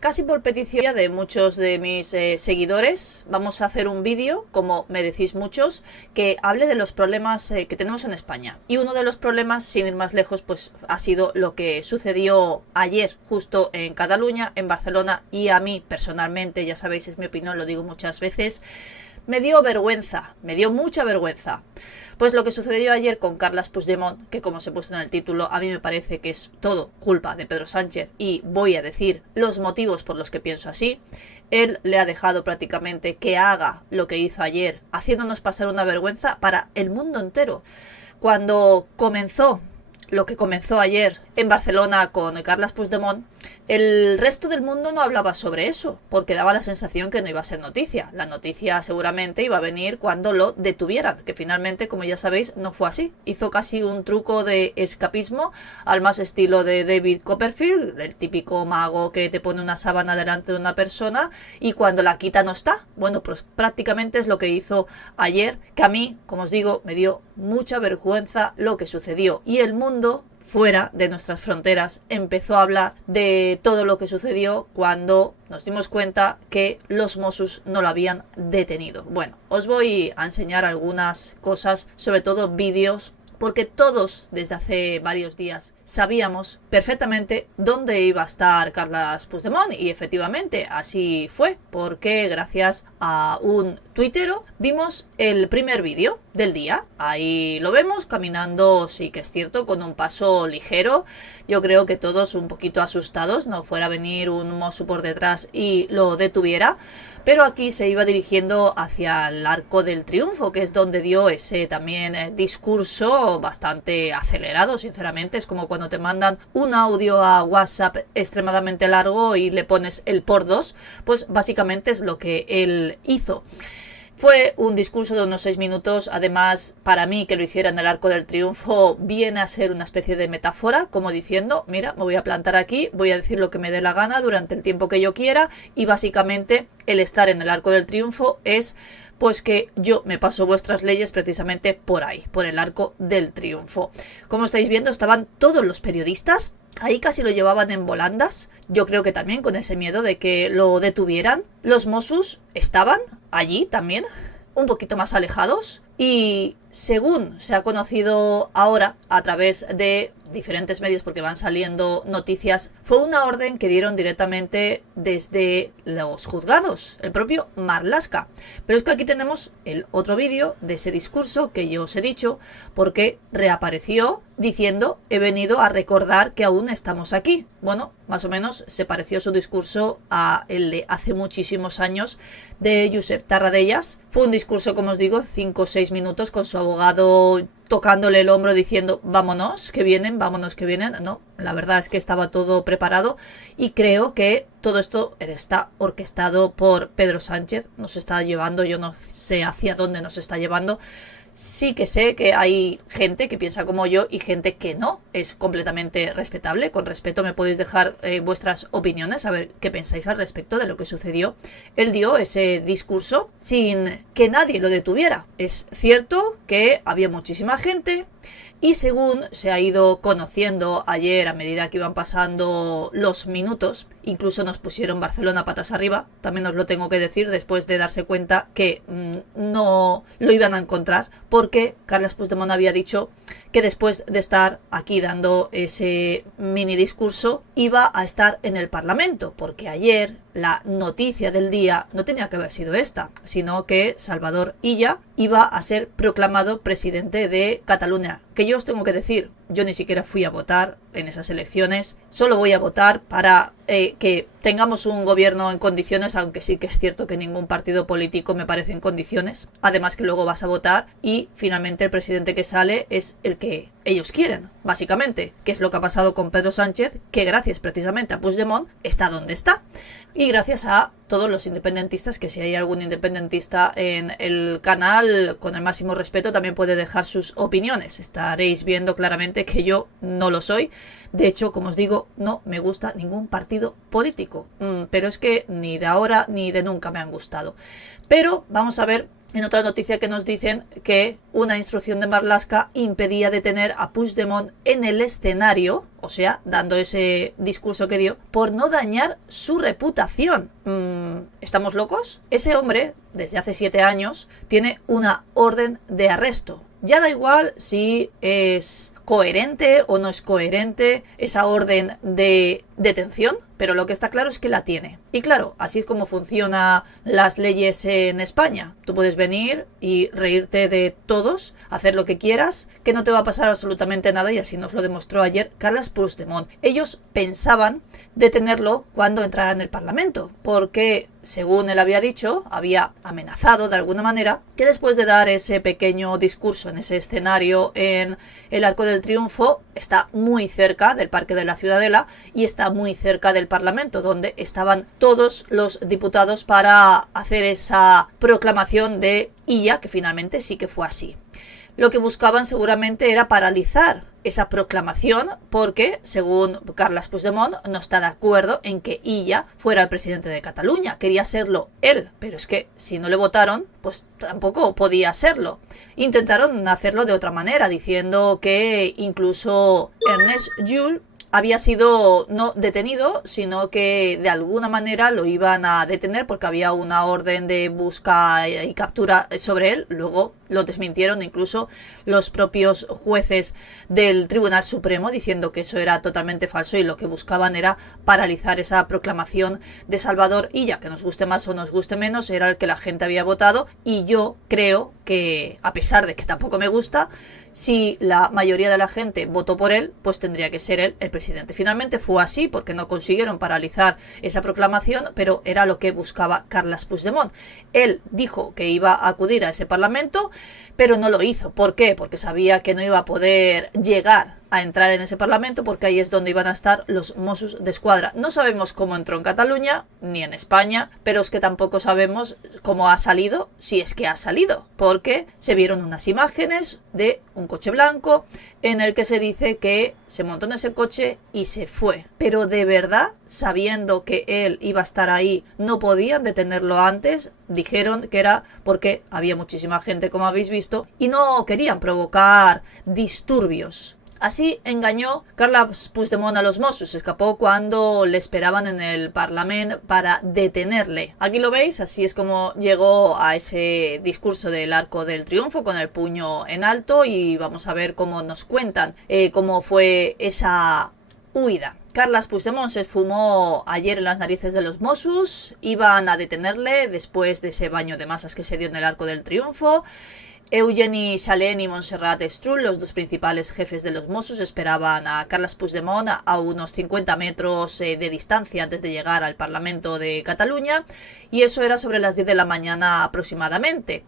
Casi por petición de muchos de mis seguidores, vamos a hacer un vídeo, como me decís muchos, que hable de los problemas que tenemos en España. Y uno de los problemas, sin ir más lejos, pues ha sido lo que sucedió ayer, justo en Cataluña, en Barcelona, y a mí personalmente, ya sabéis, es mi opinión, lo digo muchas veces, me dio vergüenza, me dio mucha vergüenza. Pues lo que sucedió ayer con Carles Puigdemont, que como os he puesto en el título, a mí me parece que es todo culpa de Pedro Sánchez y voy a decir los motivos por los que pienso así. Él le ha dejado prácticamente que haga lo que hizo ayer, haciéndonos pasar una vergüenza para el mundo entero. Cuando comenzó lo que comenzó ayer en Barcelona con Carles Puigdemont, el resto del mundo no hablaba sobre eso, porque daba la sensación que no iba a ser noticia. La noticia seguramente iba a venir cuando lo detuvieran, que finalmente, como ya sabéis, no fue así. Hizo casi un truco de escapismo, al más estilo de David Copperfield, el típico mago que te pone una sábana delante de una persona y cuando la quita no está. Bueno, pues prácticamente es lo que hizo ayer, que a mí, como os digo, me dio mucha vergüenza lo que sucedió. Y el mundo fuera de nuestras fronteras empezó a hablar de todo lo que sucedió cuando nos dimos cuenta que los Mossos no lo habían detenido. Bueno, os voy a enseñar algunas cosas, sobre todo vídeos, porque todos desde hace varios días sabíamos perfectamente dónde iba a estar Carles Puigdemont y efectivamente así fue, porque gracias a un tuitero vimos el primer vídeo del día. Ahí lo vemos caminando, sí que es cierto, con un paso ligero. Yo creo que todos un poquito asustados, no fuera a venir un mozo por detrás y lo detuviera. Pero aquí se iba dirigiendo hacia el Arco del Triunfo, que es donde dio ese también discurso bastante acelerado, sinceramente. Es como cuando te mandan un audio a WhatsApp extremadamente largo y le pones el por dos, pues básicamente es lo que él hizo. Fue un discurso de unos 6 minutos, además para mí que lo hiciera en el Arco del Triunfo viene a ser una especie de metáfora, como diciendo, mira, me voy a plantar aquí, voy a decir lo que me dé la gana durante el tiempo que yo quiera y básicamente el estar en el Arco del Triunfo es pues que yo me paso vuestras leyes precisamente por ahí, por el Arco del Triunfo. Como estáis viendo, estaban todos los periodistas, ahí casi lo llevaban en volandas, yo creo que también con ese miedo de que lo detuvieran. Los Mossos estaban allí también, un poquito más alejados, y según se ha conocido ahora a través de diferentes medios, porque van saliendo noticias, fue una orden que dieron directamente desde los juzgados, el propio Marlaska. Pero es que aquí tenemos el otro vídeo de ese discurso que yo os he dicho, porque reapareció diciendo, he venido a recordar que aún estamos aquí. Bueno, más o menos se pareció su discurso a el de hace muchísimos años de Josep Tarradellas. Fue un discurso, como os digo, 5 o 6 minutos con su abogado tocándole el hombro diciendo vámonos que vienen, vámonos que vienen. No, la verdad es que estaba todo preparado y creo que todo esto está orquestado por Pedro Sánchez. Nos está llevando, yo no sé hacia dónde nos está llevando. Sí que sé que hay gente que piensa como yo y gente que no, es completamente respetable. Con respeto me podéis dejar vuestras opiniones, a ver qué pensáis al respecto de lo que sucedió. Él dio ese discurso sin que nadie lo detuviera. Es cierto que había muchísima gente y según se ha ido conociendo ayer a medida que iban pasando los minutos, incluso nos pusieron Barcelona patas arriba, también os lo tengo que decir después de darse cuenta que no lo iban a encontrar, porque Carles Puigdemont había dicho que después de estar aquí dando ese mini discurso iba a estar en el Parlamento, porque ayer la noticia del día no tenía que haber sido esta, sino que Salvador Illa iba a ser proclamado presidente de Cataluña. Que yo os tengo que decir, yo ni siquiera fui a votar en esas elecciones, solo voy a votar para que tengamos un gobierno en condiciones, aunque sí que es cierto que ningún partido político me parece en condiciones, además que luego vas a votar y finalmente el presidente que sale es el que ellos quieren, básicamente, que es lo que ha pasado con Pedro Sánchez, que gracias precisamente a Puigdemont está donde está. Y gracias a todos los independentistas, que si hay algún independentista en el canal, con el máximo respeto, también puede dejar sus opiniones. Estaréis viendo claramente que yo no lo soy. De hecho, como os digo, no me gusta ningún partido político. Pero es que ni de ahora ni de nunca me han gustado. Pero vamos a ver En otra noticia que nos dicen que una instrucción de Marlaska impedía detener a Puigdemont en el escenario, o sea, dando ese discurso que dio, por no dañar su reputación. ¿Estamos locos? Ese hombre, desde hace 7 años, tiene una orden de arresto. Ya da igual si es coherente o no es coherente esa orden de detención, pero lo que está claro es que la tiene. Y claro, así es como funcionan las leyes en España. Tú puedes venir y reírte de todos, hacer lo que quieras, que no te va a pasar absolutamente nada, y así nos lo demostró ayer Carles Puigdemont. Ellos pensaban detenerlo cuando entrara en el Parlamento, porque, según él había dicho, había amenazado de alguna manera que después de dar ese pequeño discurso en ese escenario en el Arco del Triunfo, está muy cerca del Parque de la Ciudadela y está muy cerca del Parlamento, donde estaban todos los diputados para hacer esa proclamación de Illa, que finalmente sí que fue así. Lo que buscaban seguramente era paralizar esa proclamación porque, según Carles Puigdemont, no está de acuerdo en que Illa fuera el presidente de Cataluña. Quería serlo él, pero es que si no le votaron, pues tampoco podía serlo. Intentaron hacerlo de otra manera, diciendo que incluso Ernest Llull había sido no detenido, sino que de alguna manera lo iban a detener porque había una orden de busca y captura sobre él. Luego lo desmintieron incluso los propios jueces del Tribunal Supremo, diciendo que eso era totalmente falso y lo que buscaban era paralizar esa proclamación de Salvador Illa, que nos guste más o nos guste menos, era el que la gente había votado. Y yo creo que, a pesar de que tampoco me gusta, si la mayoría de la gente votó por él, pues tendría que ser él el presidente. Finalmente fue así porque no consiguieron paralizar esa proclamación, pero era lo que buscaba Carles Puigdemont. Él dijo que iba a acudir a ese parlamento, pero no lo hizo. ¿Por qué? Porque sabía que no iba a poder llegar a entrar en ese parlamento porque ahí es donde iban a estar los Mossos d'Esquadra. No sabemos cómo entró en Cataluña ni en España, pero es que tampoco sabemos cómo ha salido, si es que ha salido, porque se vieron unas imágenes de un coche blanco en el que se dice que se montó en ese coche y se fue. Pero de verdad, sabiendo que él iba a estar ahí, no podían detenerlo antes. Dijeron que era porque había muchísima gente, como habéis visto, y no querían provocar disturbios. Así engañó Carles Puigdemont a los Mossos. Escapó cuando le esperaban en el Parlamento para detenerle. Aquí lo veis, así es como llegó a ese discurso del Arco del Triunfo con el puño en alto, y vamos a ver cómo nos cuentan cómo fue esa huida. Carles Puigdemont se fumó ayer en las narices de los Mossos. Iban a detenerle después de ese baño de masas que se dio en el Arco del Triunfo. Eugeni Chalen y Montserrat Strull, los dos principales jefes de los Mossos, esperaban a Carles Puigdemont a unos 50 metros de distancia antes de llegar al Parlamento de Cataluña, y eso era sobre las 10 de la mañana aproximadamente.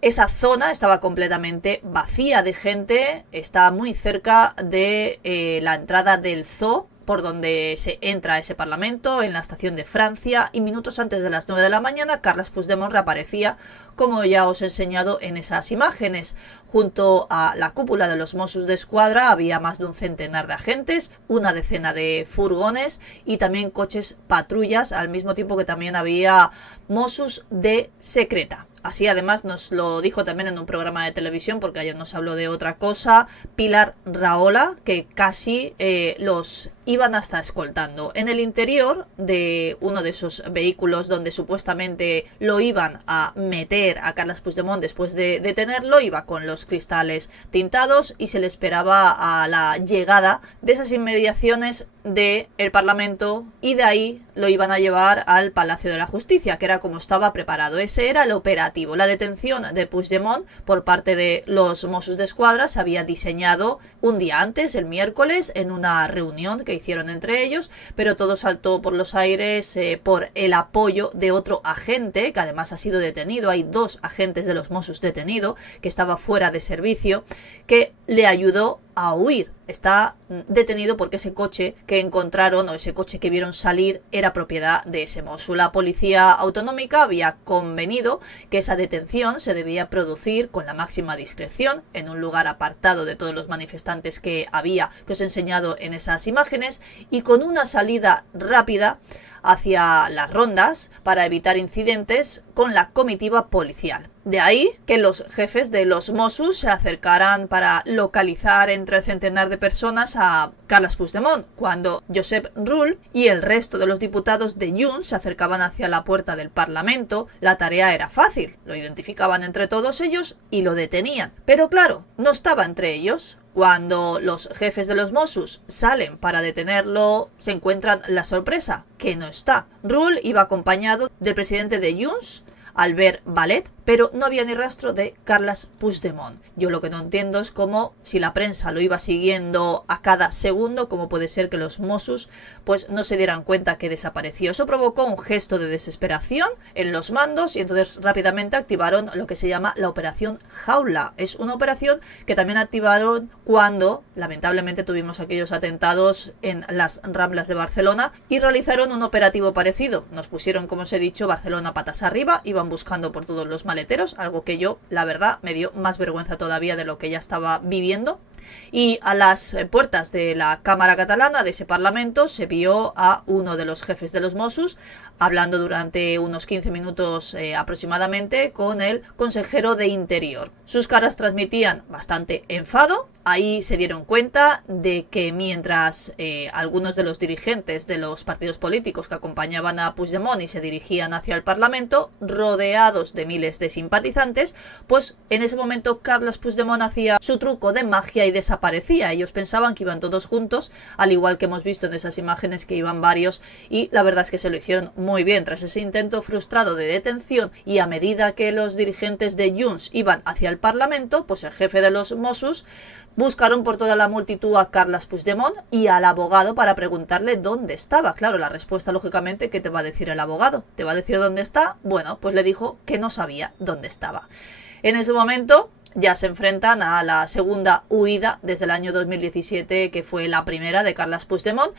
Esa zona estaba completamente vacía de gente, está muy cerca de la entrada del Zoo, por donde se entra a ese parlamento, en la estación de Francia, y minutos antes de las 9 de la mañana Carles Puigdemont reaparecía, como ya os he enseñado en esas imágenes. Junto a la cúpula de los Mossos d'Esquadra había más de un centenar de agentes, una decena de furgones y también coches patrullas, al mismo tiempo que también había Mossos de Secreta. Así además nos lo dijo también en un programa de televisión, porque ayer nos habló de otra cosa, Pilar Rahola, que casi los iban hasta escoltando. En el interior de uno de esos vehículos donde supuestamente lo iban a meter a Carles Puigdemont después de detenerlo, iba con los cristales tintados y se le esperaba a la llegada de esas inmediaciones del Parlamento, y de ahí lo iban a llevar al Palacio de la Justicia, que era como estaba preparado. Ese era el operativo. La detención de Puigdemont por parte de los Mossos d'Esquadra se había diseñado un día antes, el miércoles, en una reunión que hicieron entre ellos, pero todo saltó por los aires por el apoyo de otro agente, que además ha sido detenido. Hay 2 agentes de los Mossos detenidos, que estaba fuera de servicio, que le ayudó a huir. Está detenido porque ese coche que encontraron, o ese coche que vieron salir, era propiedad de ese Mosso. La policía autonómica había convenido que esa detención se debía producir con la máxima discreción, en un lugar apartado de todos los manifestantes que había, que os he enseñado en esas imágenes, y con una salida rápida hacia las rondas para evitar incidentes con la comitiva policial. De ahí que los jefes de los Mossos se acercaran para localizar entre el centenar de personas a Carles Puigdemont, cuando Josep Rull y el resto de los diputados de Junts se acercaban hacia la puerta del Parlamento. La tarea era fácil, lo identificaban entre todos ellos y lo detenían. Pero claro, no estaba entre ellos. Cuando los jefes de los Mossos salen para detenerlo, se encuentran la sorpresa, que no está. Rull iba acompañado del presidente de Junts, Albert Balet, pero no había ni rastro de Carles Puigdemont. Yo lo que no entiendo es cómo, si la prensa lo iba siguiendo a cada segundo, cómo puede ser que los Mossos pues no se dieran cuenta que desapareció. Eso provocó un gesto de desesperación en los mandos y entonces rápidamente activaron lo que se llama la Operación Jaula. Es una operación que también activaron cuando lamentablemente tuvimos aquellos atentados en las Ramblas de Barcelona y realizaron un operativo parecido. Nos pusieron, como os he dicho, Barcelona patas arriba, iban buscando por todos los maleteros, algo que yo, la verdad, me dio más vergüenza todavía de lo que ya estaba viviendo. Y a las puertas de la Cámara Catalana, de ese Parlamento, se vio a uno de los jefes de los Mossos hablando durante unos 15 minutos aproximadamente con el consejero de Interior. Sus caras transmitían bastante enfado. Ahí se dieron cuenta de que mientras algunos de los dirigentes de los partidos políticos que acompañaban a Puigdemont y se dirigían hacia el Parlamento, rodeados de miles de simpatizantes, pues en ese momento Carles Puigdemont hacía su truco de magia y desaparecía. Ellos pensaban que iban todos juntos, al igual que hemos visto en esas imágenes que iban varios, y la verdad es que se lo hicieron muy bien. Tras ese intento frustrado de detención y a medida que los dirigentes de Junts iban hacia el Parlamento, pues el jefe de los Mossos buscaron por toda la multitud a Carles Puigdemont y al abogado para preguntarle dónde estaba. Claro, la respuesta, lógicamente, ¿qué te va a decir el abogado? ¿Te va a decir dónde está? Bueno, pues le dijo que no sabía dónde estaba. En ese momento ya se enfrentan a la segunda huida desde el año 2017, que fue la primera de Carles Puigdemont,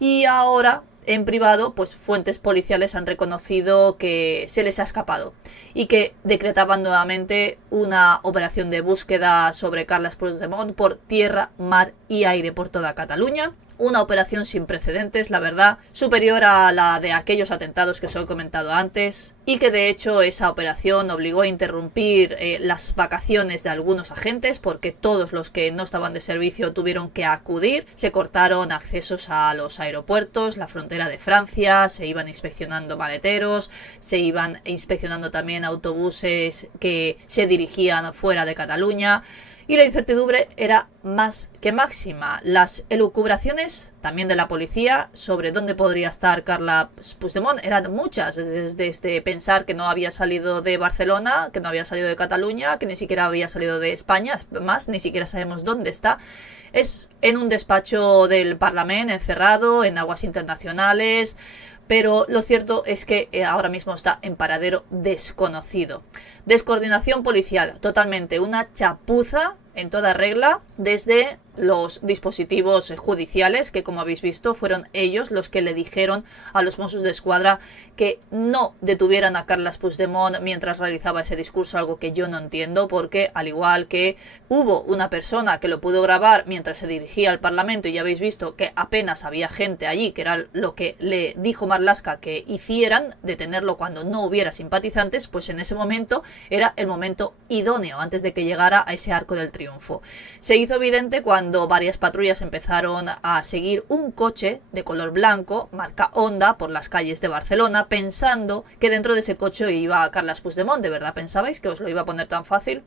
y ahora en privado, pues fuentes policiales han reconocido que se les ha escapado y que decretaban nuevamente una operación de búsqueda sobre Carles Puigdemont por tierra, mar y aire por toda Cataluña. Una operación sin precedentes, la verdad, superior a la de aquellos atentados que os he comentado antes, y que de hecho esa operación obligó a interrumpir las vacaciones de algunos agentes, porque todos los que no estaban de servicio tuvieron que acudir. Se cortaron accesos a los aeropuertos, la frontera de Francia, se iban inspeccionando maleteros, se iban inspeccionando también autobuses que se dirigían fuera de Cataluña. Y la incertidumbre era más que máxima. Las elucubraciones también de la policía sobre dónde podría estar Carles Puigdemont eran muchas, desde pensar que no había salido de Barcelona, que no había salido de Cataluña, que ni siquiera había salido de España, más ni siquiera sabemos dónde está. Es en un despacho del Parlamento, encerrado en aguas internacionales, pero lo cierto es que ahora mismo está en paradero desconocido. Descoordinación policial, totalmente una chapuza en toda regla, desde los dispositivos judiciales, que como habéis visto fueron ellos los que le dijeron a los Mossos d'Esquadra que no detuvieran a Carles Puigdemont mientras realizaba ese discurso, algo que yo no entiendo, porque al igual que hubo una persona que lo pudo grabar mientras se dirigía al Parlamento y ya habéis visto que apenas había gente allí, que era lo que le dijo Marlaska que hicieran, detenerlo cuando no hubiera simpatizantes, pues en ese momento era el momento idóneo antes de que llegara a ese arco del triunfo. Se hizo evidente cuando varias patrullas empezaron a seguir un coche de color blanco, marca Honda, por las calles de Barcelona, pensando que dentro de ese coche iba Carles Puigdemont. ¿De verdad pensabais que os lo iba a poner tan fácil?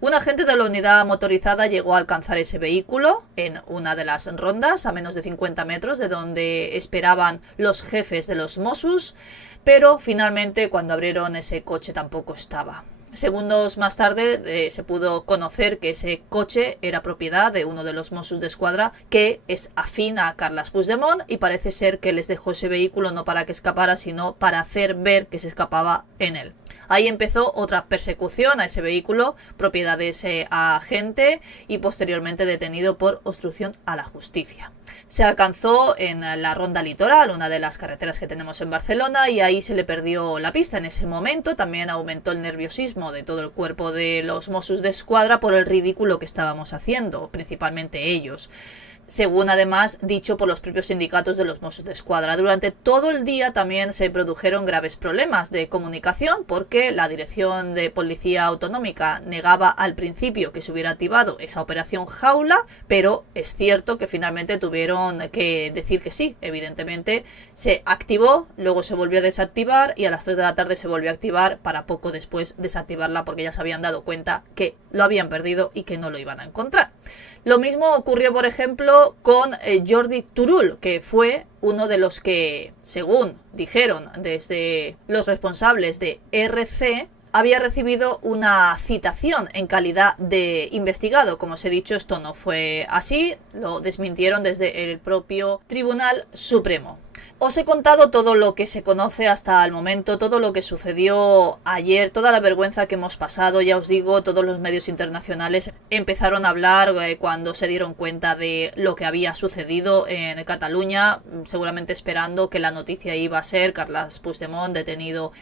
Un agente de la unidad motorizada llegó a alcanzar ese vehículo en una de las rondas, a menos de 50 metros de donde esperaban los jefes de los Mossos, pero finalmente cuando abrieron ese coche tampoco estaba. Segundos más tarde se pudo conocer que ese coche era propiedad de uno de los Mossos d'Esquadra que es afín a Carles Puigdemont y parece ser que les dejó ese vehículo no para que escapara, sino para hacer ver que se escapaba en él. Ahí empezó otra persecución a ese vehículo, propiedad de ese agente y posteriormente detenido por obstrucción a la justicia. Se alcanzó en la Ronda Litoral, una de las carreteras que tenemos en Barcelona, y ahí se le perdió la pista. En ese momento también aumentó el nerviosismo de todo el cuerpo de los Mossos d'Esquadra por el ridículo que estábamos haciendo, principalmente ellos. según además dicho por los propios sindicatos de los Mossos d'Esquadra. Durante todo el día también se produjeron graves problemas de comunicación porque la Dirección de Policía Autonómica negaba al principio que se hubiera activado esa operación Jaula, pero es cierto que finalmente tuvieron que decir que sí. Evidentemente se activó, luego se volvió a desactivar y a las 3 de la tarde se volvió a activar para poco después desactivarla porque ya se habían dado cuenta que lo habían perdido y que no lo iban a encontrar. Lo mismo ocurrió, por ejemplo, con Jordi Turull, que fue uno de los que, según dijeron desde los responsables de RC, había recibido una citación en calidad de investigado. Como os he dicho, esto no fue así, lo desmintieron desde el propio Tribunal Supremo. Os he contado todo lo que se conoce hasta el momento, todo lo que sucedió ayer, toda la vergüenza que hemos pasado. Ya os digo, todos los medios internacionales empezaron a hablar cuando se dieron cuenta de lo que había sucedido en Cataluña, seguramente esperando que la noticia iba a ser Carles Puigdemont detenido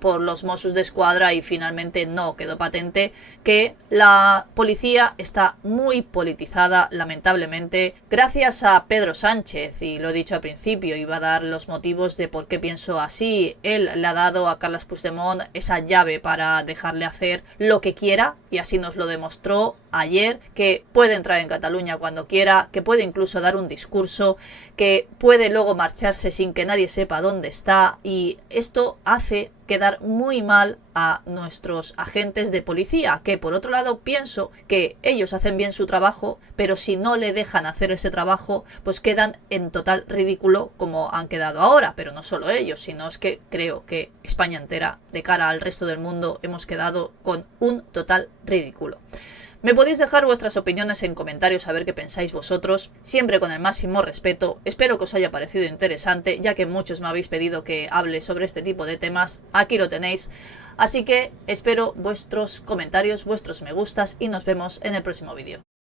por los Mossos d'Esquadra, y finalmente no, quedó patente que la policía está muy politizada, lamentablemente, gracias a Pedro Sánchez, y lo he dicho al principio, iba a dar los motivos de por qué pienso así. Él le ha dado a Carles Puigdemont esa llave para dejarle hacer lo que quiera, y así nos lo demostró ayer, que puede entrar en Cataluña cuando quiera, que puede incluso dar un discurso, que puede luego marcharse sin que nadie sepa dónde está, y esto hace quedar muy mal a nuestros agentes de policía, que por otro lado pienso que ellos hacen bien su trabajo, pero si no le dejan hacer ese trabajo, pues quedan en total ridículo como han quedado ahora. Pero no solo ellos, sino es que creo que España entera, de cara al resto del mundo, hemos quedado con un total ridículo. Me podéis dejar vuestras opiniones en comentarios a ver qué pensáis vosotros, siempre con el máximo respeto. Espero que os haya parecido interesante, ya que muchos me habéis pedido que hable sobre este tipo de temas. Aquí lo tenéis. Así que espero vuestros comentarios, vuestros me gustas, y nos vemos en el próximo vídeo.